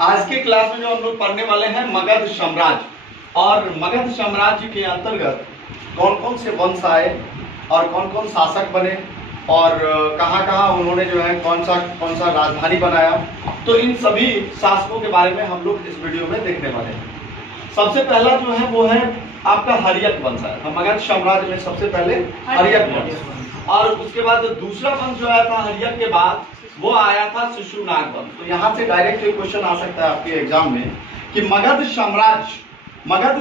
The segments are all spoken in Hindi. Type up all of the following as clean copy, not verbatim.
आज के क्लास में जो हम लोग पढ़ने वाले हैं मगध साम्राज्य, और मगध साम्राज्य के अंतर्गत कौन कौन से वंश आए और कौन कौन शासक बने और कहाँ कहाँ उन्होंने जो है कौन सा राजधानी बनाया, तो इन सभी शासकों के बारे में हम लोग इस वीडियो में देखने वाले हैं। सबसे पहला जो है वो है आपका हर्यक वंश है। तो मगध साम्राज्य में सबसे पहले हर्यक वंश, और उसके बाद दूसरा वंश जो आया था हर्यक के बाद वो आया था शिशुनाग वंश। तो यहाँ से डायरेक्ट एक क्वेश्चन आ सकता है आपके एग्जाम में कि मगध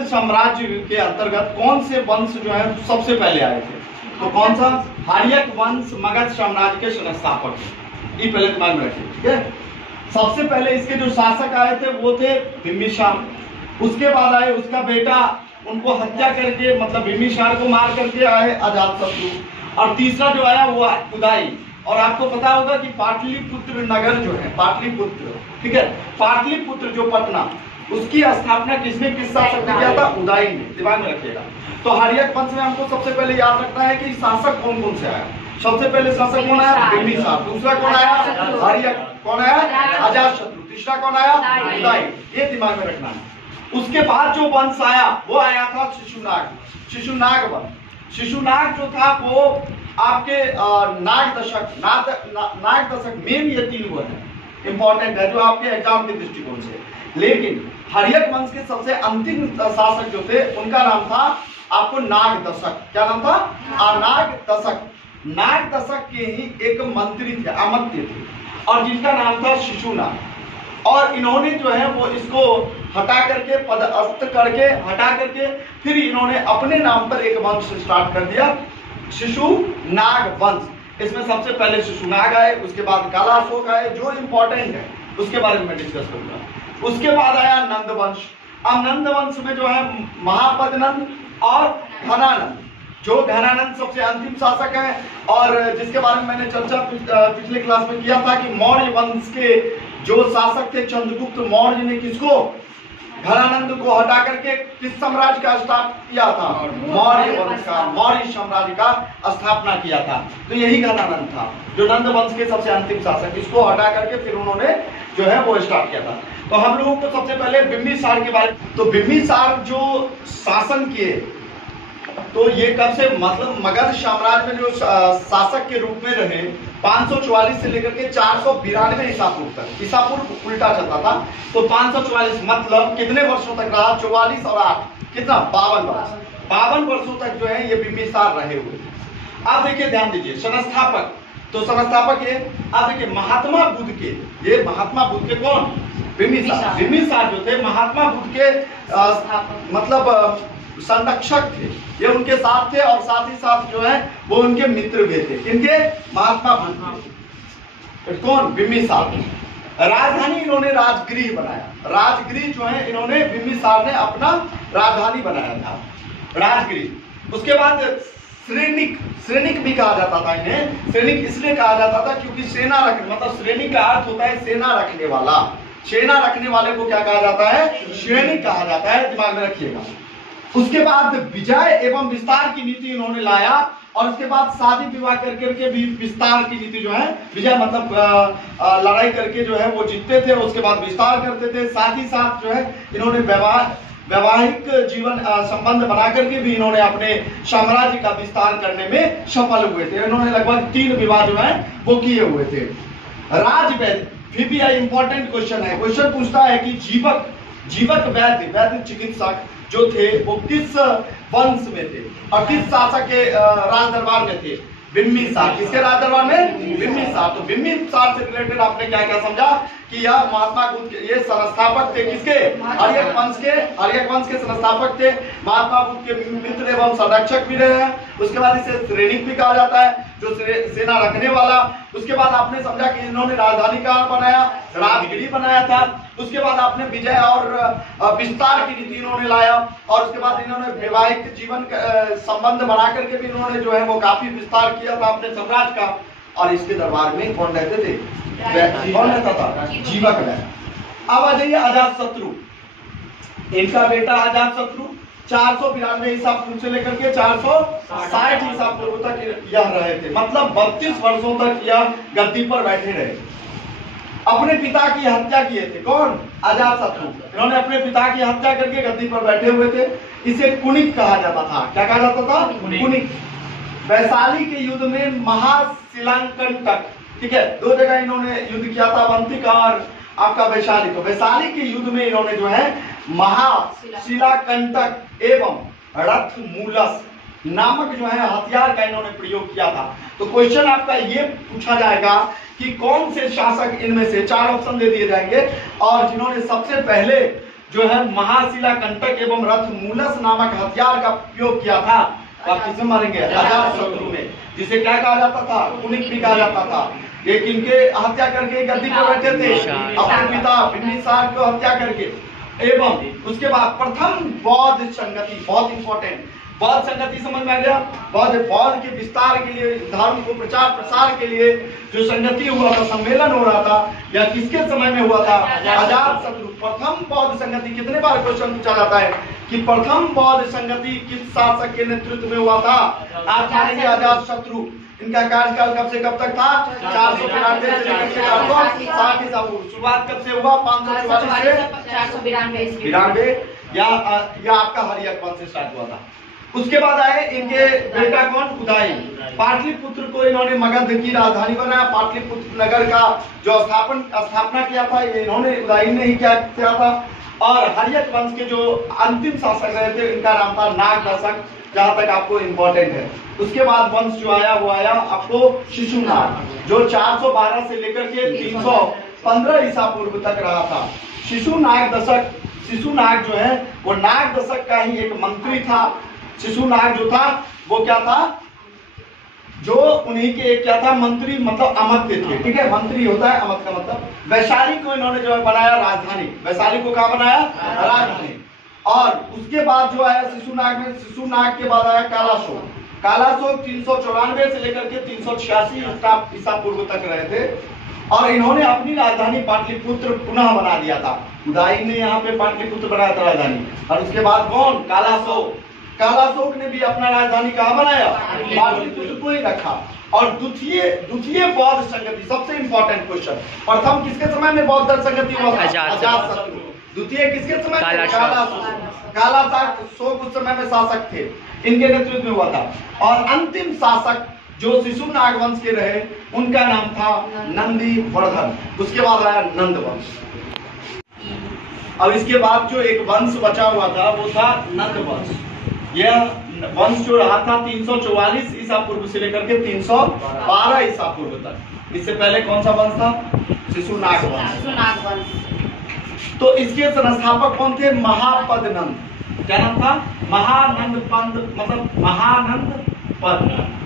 साम्राज्य के अंतर्गत कौन से वंश जो है सबसे पहले आए थे। तो कौन सा? हर्यक वंश मगध साम्राज्य के संस्थापक है, ये पहले दिमाग में रखिए, ठीक है। सबसे पहले इसके जो शासक आए थे वो थे बिम्बिसार। उसके बाद आए उसका बेटा, उनको हत्या करके मतलब बिम्बिसार को मार करके आए अजातशत्रु, और तीसरा जो आया वो उदय। और आपको पता होगा कि पाटलिपुत्र नगर जो है, पाटलिपुत्र, ठीक है, पाटलिपुत्र जो पटना, उसकी स्थापना किसने, किस शासक ने किया था? उदय ने। दिमाग में रखिएगा। तो हर्यक वंश में हमको सबसे पहले याद रखना है कि शासक कौन कौन से आया। सबसे पहले शासक कौन आया? बिम्बिसार। दूसरा कौन आया? हर्यक। कौन आया? अजातशत्रु। तीसरा कौन आया? उदय। ये दिमाग में रखना है। उसके बाद जो वंश आया वो आया था शिशुनाग वंश। शिशुनाग जो था वो आपके नाग दशक मेन ये तीन वर्ड है, इंपॉर्टेंट है जो आपके एग्जाम के दृष्टिकोण से। लेकिन हर्यक वंश के सबसे अंतिम शासक जो थे उनका नाम था आपको नाग दशक। क्या नाम था? नाग दशक। नाग दशक के ही एक मंत्री थे, अमात्य थे, और जिनका नाम था शिशुनाग। और इन्होंने जो है वो इसको हटा करके, पदस्थ करके हटा करके फिर इन्होंने अपने नाम पर एक वंश स्टार्ट कर दिया, शिशुनाग वंश। इसमें सबसे पहले शिशुनाग आए, उसके बाद कालाशोक आए जो इंपॉर्टेंट है, उसके बारे में मैं डिस्कस करूंगा। उसके बाद आया नंद वंश। अब नंद वंश में जो है महापद्नंद और घनानंद, जो घनानंद सबसे अंतिम शासक है, और जिसके बारे में मैंने चर्चा पिछले क्लास में किया था कि मौर्य वंश के जो शासक थे चंद्रगुप्त मौर्य ने किसको, घनानंद को हटा करके किस साम्राज्य का स्टार्ट किया था? मौर्य वंश का, मौर्य साम्राज्य का स्थापना किया था। तो यही घनानंद था जो नंद वंश के सबसे अंतिम शासक, इसको हटा करके फिर उन्होंने जो है वो स्टार्ट किया था। तो हम लोगों को सबसे पहले बिम्बिसार के बारे में, तो बिम्बिसार जो शासन किए, तो ये कब से, मतलब मगध साम्राज्य में जो शासक के रूप में रहे 544 से लेकर के 492 ईसा पूर्व तक। ईसा पूर्व उल्टा चलता था, तो 544 मतलब कितने वर्षों तक रहा? 44 और 8 कितना? 52 वर्ष। 52 वर्षों तक जो है ये बिम्बिसार रहे हुए थे। अब देखिए, ध्यान दीजिए, संस्थापक, तो संस्थापक ये, अब देखिए महात्मा बुद्ध के, ये महात्मा बुद्ध के कौन? बिम्बिसार जो थे महात्मा बुद्ध के मतलब संरक्षक थे, ये उनके साथ थे, और साथ ही साथ जो है वो उनके मित्र भी थे। किनके? महात्मा बुद्ध। कौन? बिम्बिसार। राजधानी इन्होंने राजगृह बनाया। राजगृह जो है इन्होंने, बिम्बिसार ने अपना राजधानी बनाया था, राजगृह। उसके बाद श्रेणिक भी कहा जाता था इन्हें। श्रेणिक इसलिए कहा जाता था क्योंकि सेना रखने, मतलब श्रेणिक का अर्थ होता है सेना रखने वाला। सेना रखने वाले को क्या कहा जाता है? श्रेणिक कहा जाता है, दिमाग में रखिएगा। उसके बाद विजय एवं विस्तार की नीति इन्होंने लाया, और उसके बाद शादी विवाह करके भी विस्तार की नीति जो है, विजय मतलब लड़ाई करके जो है वो जीतते थे, उसके बाद विस्तार करते थे। साथ ही साथ जो है इन्होंने वैवाहिक जीवन संबंध बना करके भी इन्होंने अपने साम्राज्य का विस्तार करने में सफल हुए थे। इन्होंने लगभग 3 विवाह जो है वो किए हुए थे। राजवैद्य, फिर भी इंपॉर्टेंट क्वेश्चन है, क्वेश्चन पूछता है कि जीवक वैद्य चिकित्सक जो थे वो किस वंश में थे और किस शासक के राज दरबार में थे? बिम्बिसार। किसके राज दरबार में? बिम्बिसार। तो बिम्बिसार से रिलेटेड आपने क्या क्या समझा कि यह महात्मा बुद्ध ये संस्थापक थे, किसके? हर्यक वंश के। हर्यक वंश के संस्थापक थे, महात्मा बुद्ध के मित्र एवं संरक्षक भी रहे हैं। उसके बाद इसे श्रेणिक भी कहा जाता है, जो सेना रखने वाला। उसके बाद आपने समझा कि इन्होंने राजधानी का बनाया, राजगृह बनाया था। उसके बाद आपने विजय और विस्तार की नीति इन्होंने लाया, और उसके बाद इन्होंने वैवाहिक जीवन संबंध बना करके भी इन्होंने जो है वो काफी विस्तार किया था अपने साम्राज्य का। और इसके दरबार में कौन रहते थे? कौन रहता था? जीवक वैद्य। अब आ जाइए अजातशत्रु। इनका बेटा अजातशत्रु 492 ईसा पूर्व से लेकर के 460 ईसा पूर्व तक यह रहे थे, मतलब 32 वर्षों तक यह गद्दी पर बैठे रहे। अपने पिता की हत्या किए थे। कौन? अजातशत्रु। इन्होंने अपने पिता की हत्या करके गद्दी पर बैठे हुए थे। इसे कुणिक कहा जाता था। क्या कहा जाता था? कुणिक। वैशाली के युद्ध में महाशिलाकंटक, ठीक है, दो जगह इन्होंने युद्ध किया था, अवंतिक और आपका वैशाली। तो वैशाली के युद्ध में इन्होंने जो है महाशिलाकंटक एवं रथमूलस नामक जो है हथियार का इन्होंने प्रयोग किया था। तो क्वेश्चन आपका ये पूछा जाएगा कि कौन से शासक इनमें से, चार ऑप्शन दे दिए जाएंगे, और जिन्होंने सबसे पहले जो है महाशिलाकंटक एवं रथमूलस नामक हथियार का प्रयोग किया था, तो आप किसमें मारेंगे? अजातशत्रु में, जिसे क्या कहा जाता था? कुणिक भी कहा जाता था। एक इनके हत्या करके गद्दी पर बैठे थे, अपने पिता बिंबिसार को हत्या करके। एवं उसके बाद प्रथम बौद्ध संगति, बहुत इंपॉर्टेंट, बौद्ध संगति समझ में आ गया? बौद्ध के विस्तार के लिए, धर्म को प्रचार प्रसार के लिए जो संगति हुआ था, सम्मेलन हो रहा था, या किसके समय में हुआ था? अजातशत्रु। प्रथम बौद्ध संगति, कितने बार क्वेश्चन पूछा जाता है कि प्रथम बौद्ध संगति किस शासक के नेतृत्व में हुआ था? आप मानेंगे अजातशत्रु। इनका कार्यकाल कब से कब तक था? 493 से लेकर 460 ईसा पूर्व। शुरुआत कब से हुआ? 544 से 492 या आपका हर्यक वंश से स्टार्ट हुआ था। उसके बाद आए इनके बेटा कौन? उदय। पाटलिपुत्र को इन्होंने मगध की राजधानी बनाया। पाटलिपुत्र नगर का जो स्थापना किया था, ये इन्होंने, उदय ने ही किया था। और हर्यक वंश के जो अंतिम शासक रहे थे, इनका नाम था नागदशक, जहां तक आपको इम्पोर्टेंट है। उसके बाद वंश जो आया वो आया आपको शिशुनाग, जो 412 से लेकर के 315 ईसा पूर्व तक रहा था। शिशुनाग जो है वो नागदशक का ही एक मंत्री था। शिशुनाग जो था वो क्या था? जो उन्हीं के एक क्या था? मंत्री, मतलब अमत्य थे, ठीक है, मंत्री होता है, अमत्य का मतलब। वैशाली को इन्होंने जो है बनाया राजधानी। वैशाली को कहाँ बनाया? राजधानी। और उसके बाद जो आया शिशुनाग में, शिशुनाग के बाद आया कालाशोक। कालाशोक 394 से लेकर के 386 ईसा पूर्व तक रहे थे, और इन्होंने अपनी राजधानी पाटलिपुत्र पुनः बना दिया था। उदय ने यहाँ पे पाटलिपुत्र बनाया था राजधानी। और उसके बाद कौन? कालाशोक। कालाशोक ने भी अपना राजधानी कहाँ बनाया? पाटलिपुत्र को ही रखा। और द्वितीय बौद्ध संगति, सबसे इंपॉर्टेंट क्वेश्चन, प्रथम किसके समय में बौद्ध संगति हुआ? अजातशत्रु। द्वितीय किसके समय? कालाशोक उस समय में शासक थे, इनके नेतृत्व में हुआ था। और अंतिम शासक जो शिशुनाग वंश के रहे, उनका नाम था नंदीवर्धन। उसके बाद आया नंद वंश। अब इसके बाद जो एक वंश बचा हुआ था वो था नंद वंश। यह वंश जो रहा था 344 ईसा पूर्व से लेकर के 312 ईसा पूर्व तक। इससे पहले कौन सा वंश था? शिशुनाग वंश। तो इसके संस्थापक कौन थे? महापदनंद। क्या नाम था? महानंद पंद, मतलब महानंद पद,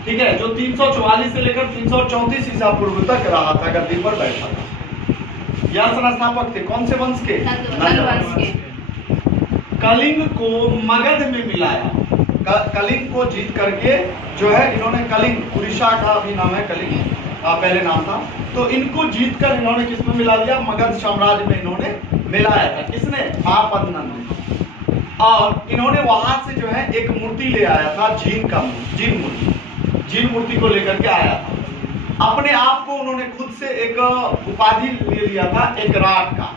ठीक है, जो 344 से लेकर 334 ईसा पूर्व तक रहा था, गद्दी पर बैठा था। यह संस्थापक थे कौन से वंश के? नंद वंश के। कलिंग को मगध में मिलाया। कलिंग को जीत करके जो है इन्होंने, कलिंग उड़ीसा का भी नाम है, कलिंग पहले नाम था, तो इनको जीत कर इन्होंने किसमें मिला दिया? मगध साम्राज्य में इन्होंने मिलाया था। किसने? महापद्मनंद। और इन्होंने वहां से जो है एक मूर्ति ले आया था, जीन मूर्ति को लेकर के आया था। अपने आप को उन्होंने खुद से एक उपाधि ले लिया था, एकराट का।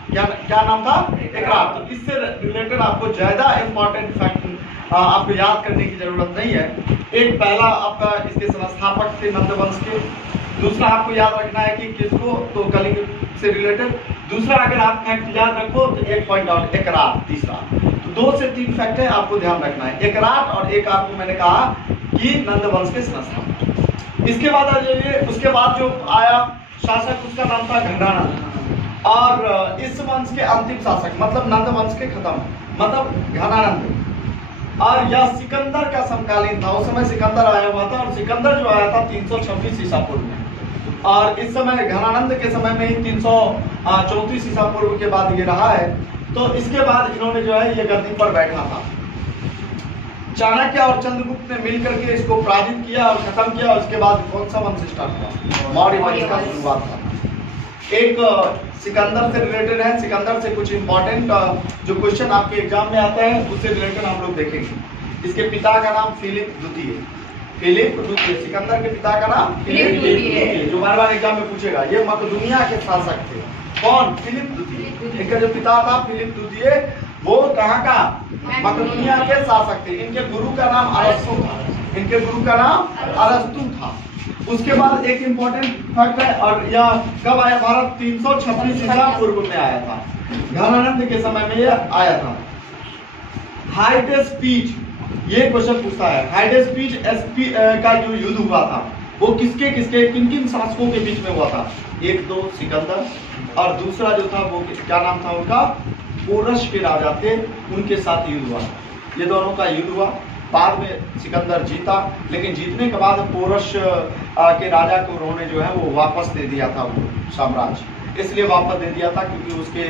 क्या नाम था? एकराट। तो इससे रिलेटेड आपको ज्यादा इंपॉर्टेंट फैक्ट आपको याद करने की जरूरत नहीं है। एक पहला आपका इसके संस्थापक थे नंद वंश के। दूसरा आपको याद रखना है कि किसको, तो कलिंग से रिलेटेड। दूसरा अगर आप फैक्ट याद रखो तो एक पॉइंट आउट, एकराट। तीसरा, तो 2 से 3 फैक्ट है आपको ध्यान रखना है, एकराट और एक आपको मैंने कहा कि नंद वंश के संस्थापक। इसके बाद आ जाइए, उसके बाद जो आया शासक उसका नाम था घनानंद। और इस वंश के अंतिम शासक, मतलब नंद वंश के खत्म, मतलब घनानंद। और यह सिकंदर का समकालीन था। उस समय सिकंदर आया हुआ था, और सिकंदर जो आया था 326 ईसा पूर्व में। और इस समय घनानंद के समय में ही 334 ईसा पूर्व के बाद ये रहा है। तो इसके बाद इन्होंने जो है ये गद्दी पर बैठा था। चाणक्य और चंद्रगुप्त ने मिलकर के इसको पराजित किया और खत्म किया। उसके बाद कौन सा वंश स्टार्ट हुआ? मौर्य वंश का शुरुआत था। एक सिकंदर से रिलेटेड है। सिकंदर से कुछ इंपॉर्टेंट जो क्वेश्चन आपके एग्जाम में आता है उससे रिलेटेड हम लोग देखेंगे। इसके पिता का नाम फिलिप द्वितीय। सिकंदर के पिता का नाम फिलिप द्वितीय, जो बार बार एग्जाम में पूछेगा। ये मकदूनिया के शासक थे, कौन? फिलिप द्वितीय। इनका जो पिता था फिलिप द्वितीय, वो कहाँ का? मकदूनिया के शासक थे। इनके गुरु का नाम अरस्तु था। इनके गुरु का नाम अरस्तु था। उसके बाद एक इंपॉर्टेंट फैक्ट है, और यह कब आया? भारत 326 ईसा पूर्व में आया था। घनानंद के समय में यह आया था। हाइडेस पीच, ये क्वेश्चन पूछता है, हाइडेस पीच का जो युद्ध हुआ था वो किसके किसके किन किन शासकों के बीच में हुआ था? एक तो सिकंदर, और दूसरा जो था वो क्या नाम था उनका? पोरस के राजा थे, उनके साथ युद्ध हुआ। ये दोनों का युद्ध हुआ। बाद में सिकंदर जीता, लेकिन जीतने के बाद पोरस के राजा को उन्होंने जो है वो वापस दे दिया था वो साम्राज्य। इसलिए वापस दे दिया था क्योंकि उसके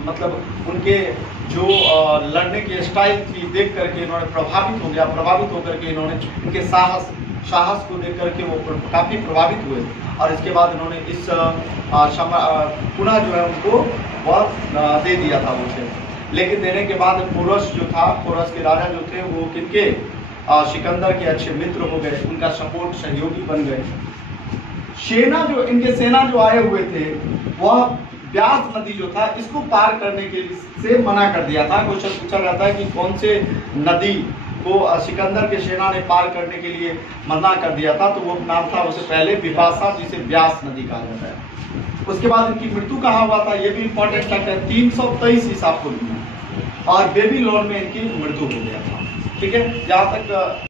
मतलब उनके जो लड़ने की स्टाइल थी देख करके इन्होंने प्रभावित होकर के इन्होंने इनके साहस को देख करके वो काफी प्रभावित हुए, और इसके बाद इन्होंने इस पुनः जो है उनको वह दे दिया था उसे। लेकिन देने के बाद पोरस जो था, पोरस के राजा जो थे वो किनके? सिकंदर के अच्छे मित्र हो गए, उनका सपोर्ट सहयोगी बन गए। सेना जो आए हुए थे वह ब्यास नदी जो था इसको पार करने के लिए से मना कर दिया था। क्वेश्चन पूछा जाता है कि कौन से नदी को सिकंदर के सेना ने पार करने के लिए मना कर दिया था, तो वो नाम था उससे पहले बिपाशा, जिसे ब्यास नदी कहा जाता है। उसके बाद इनकी मृत्यु कहाँ हुआ था? ये भी इंपॉर्टेंट फैक्ट है। 323 ईसा पूर्व में, और बेबीलोन में इनकी मृत्यु हो गया था। ठीक है, जहाँ तक